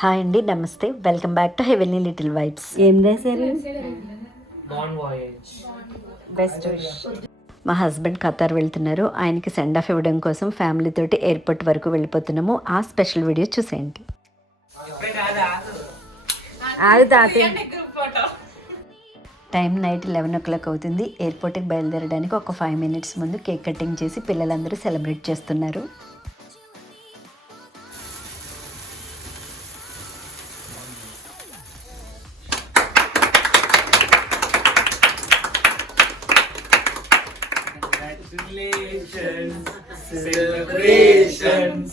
హాయ్ అండి, నమస్తే. Welcome back to heavenly little vibes. ఏం రాశారు? Voyage. Best wish. మా హస్బెండ్ ఖతార్ వెళ్తున్నారు. ఆయనకి సెండ్ ఆఫ్ ఇవ్వడం కోసం ఫ్యామిలీ తోటి ఎయిర్పోర్ట్ వరకు వెళ్ళిపోతున్నాము. ఆ స్పెషల్ వీడియో చూసేయండి. ఆగు తాత. టైం నైట్ 11 అవుతుంది. ఎయిర్పోర్ట్కి బయలుదేరడానికి ఒక 5 minutes ముందు కేక్ కటింగ్ చేసి పిల్లలందరూ సెలబ్రేట్ చేస్తున్నారు. Celebrations.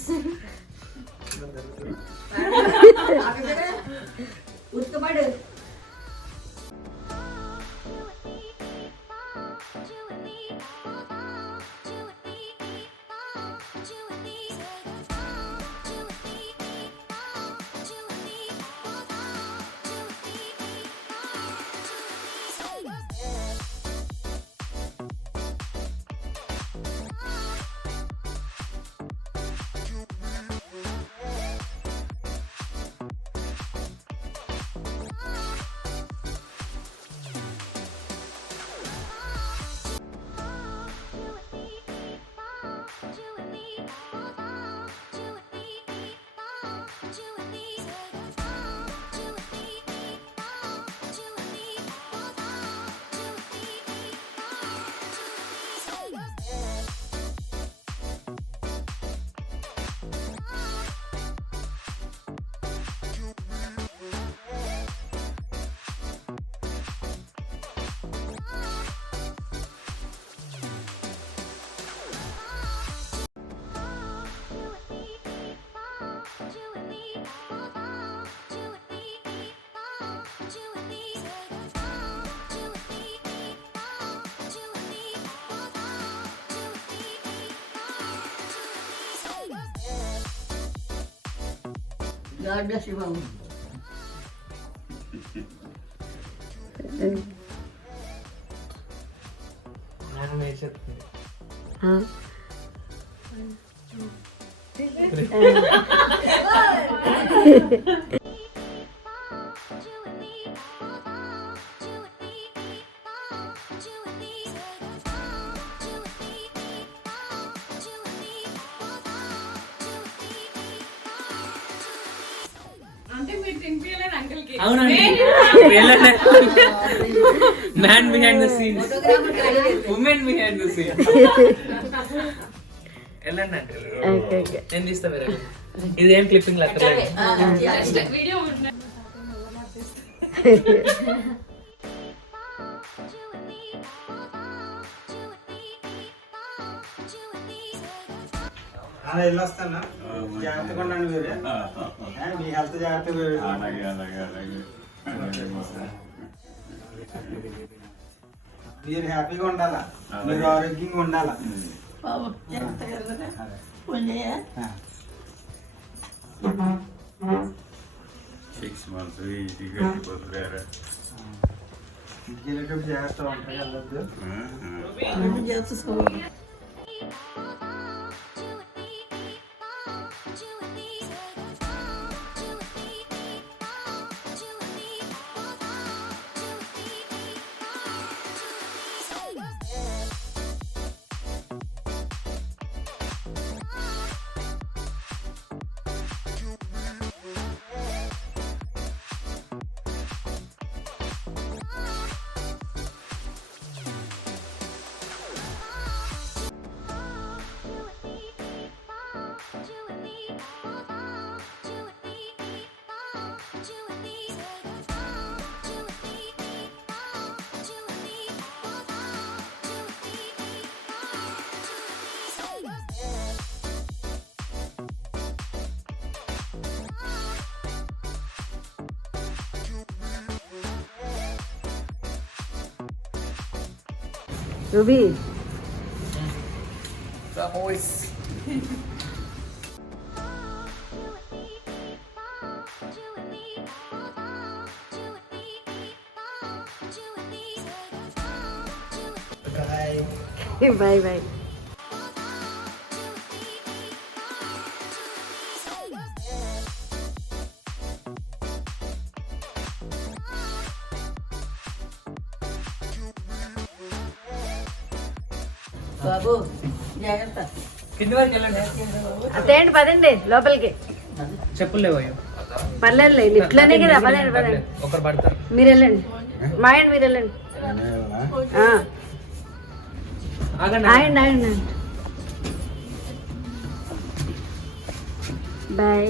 God bless you, Mom. Man behind the scenes. Women behind the scenes. వెళ్ళండి అంటే నేను తీస్తా మీరు ఇదేం క్లిప్పింగ్ లెక్కలేదు. అలా వెళ్ళొస్తాను. జాగ్రత్తగా ఉండండి మీరు. మీ హెల్త్ జాగ్రత్తగా. మీరు హ్యాపీగా ఉండాలా, మీరు ఆరోగ్యంగా ఉండాలా. 6 months ఇంటికి వెళ్ళిపోతున్నారు. ఇంటికి వెళ్ళేటప్పుడు జాగ్రత్తగా ఉంటాయి. వెళ్ళొద్దు. Ruby bye bye. కింది వరకు వెళ్ళండి. అదేంటి పదండి లోపలికి. చెప్పులు లేవు అయ్యో. పర్లేదు లిఫ్ట్లోనే కదా. పదండి పదండి. ఒకరు పడతారు. మీరు వెళ్ళండి. మాయండి మీరు వెళ్ళండి. ఆగండి. ఆయండి ఆయండి. బాయ్.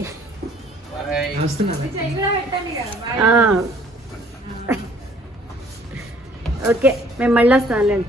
ఓకే మేము మళ్ళీ వస్తాంలేండి.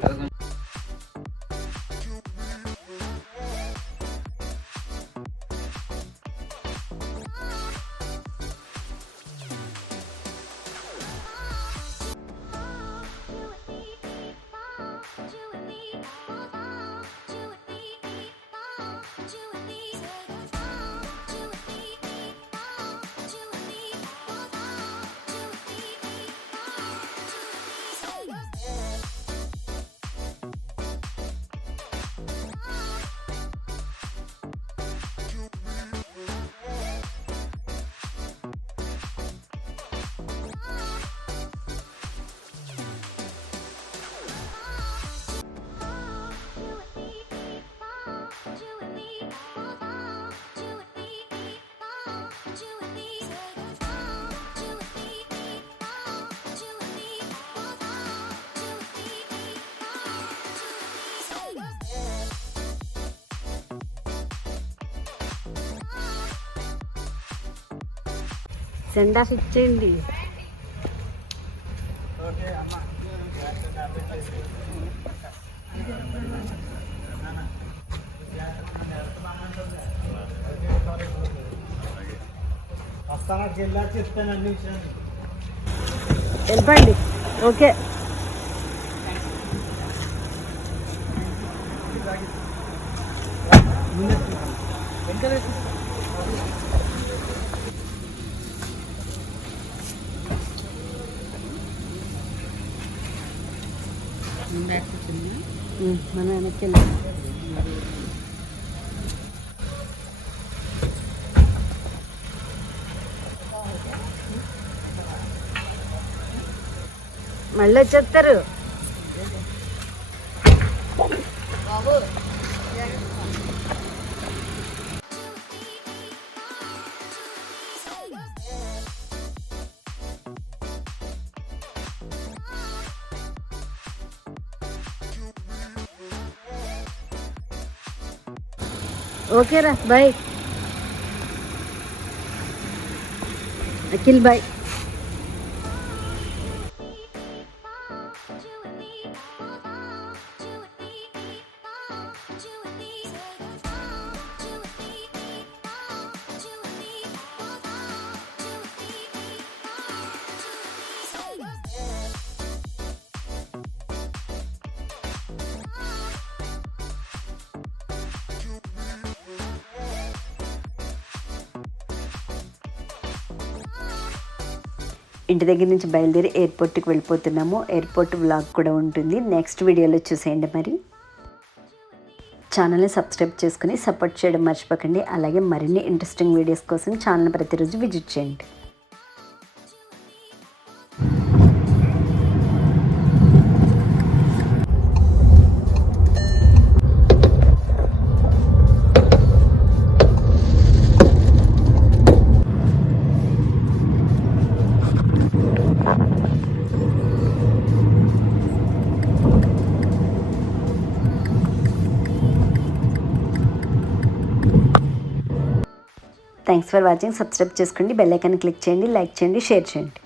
సెండ్ ఆఫ్ ఇచ్చేయండి. వెళ్ళిపోండి. ఓకే మనం వెనక్కి వెళ్ళాం. మళ్ళీ వచ్చేస్తారు. ఓకేరా బాయ్. అఖిల్ బాయ్. ఇంటి దగ్గర నుంచి బయలుదేరి ఎయిర్పోర్ట్కి వెళ్ళిపోతున్నాము. ఎయిర్పోర్ట్ వ్లాగ్ కూడా ఉంటుంది, నెక్స్ట్ వీడియోలో చూసేయండి. మరి ఛానల్ని సబ్స్క్రైబ్ చేసుకుని సపోర్ట్ చేయడం మర్చిపోకండి. అలాగే మరిన్ని ఇంట్రెస్టింగ్ వీడియోస్ కోసం ఛానల్ ప్రతిరోజు విజిట్ చేయండి. Thanks for watching. సబ్స్క్రైబ్ చేసుకోండి, బెల్ ఐకాన్ క్లిక్ చేయండి, లైక్ చేయండి, షేర్ చేయండి.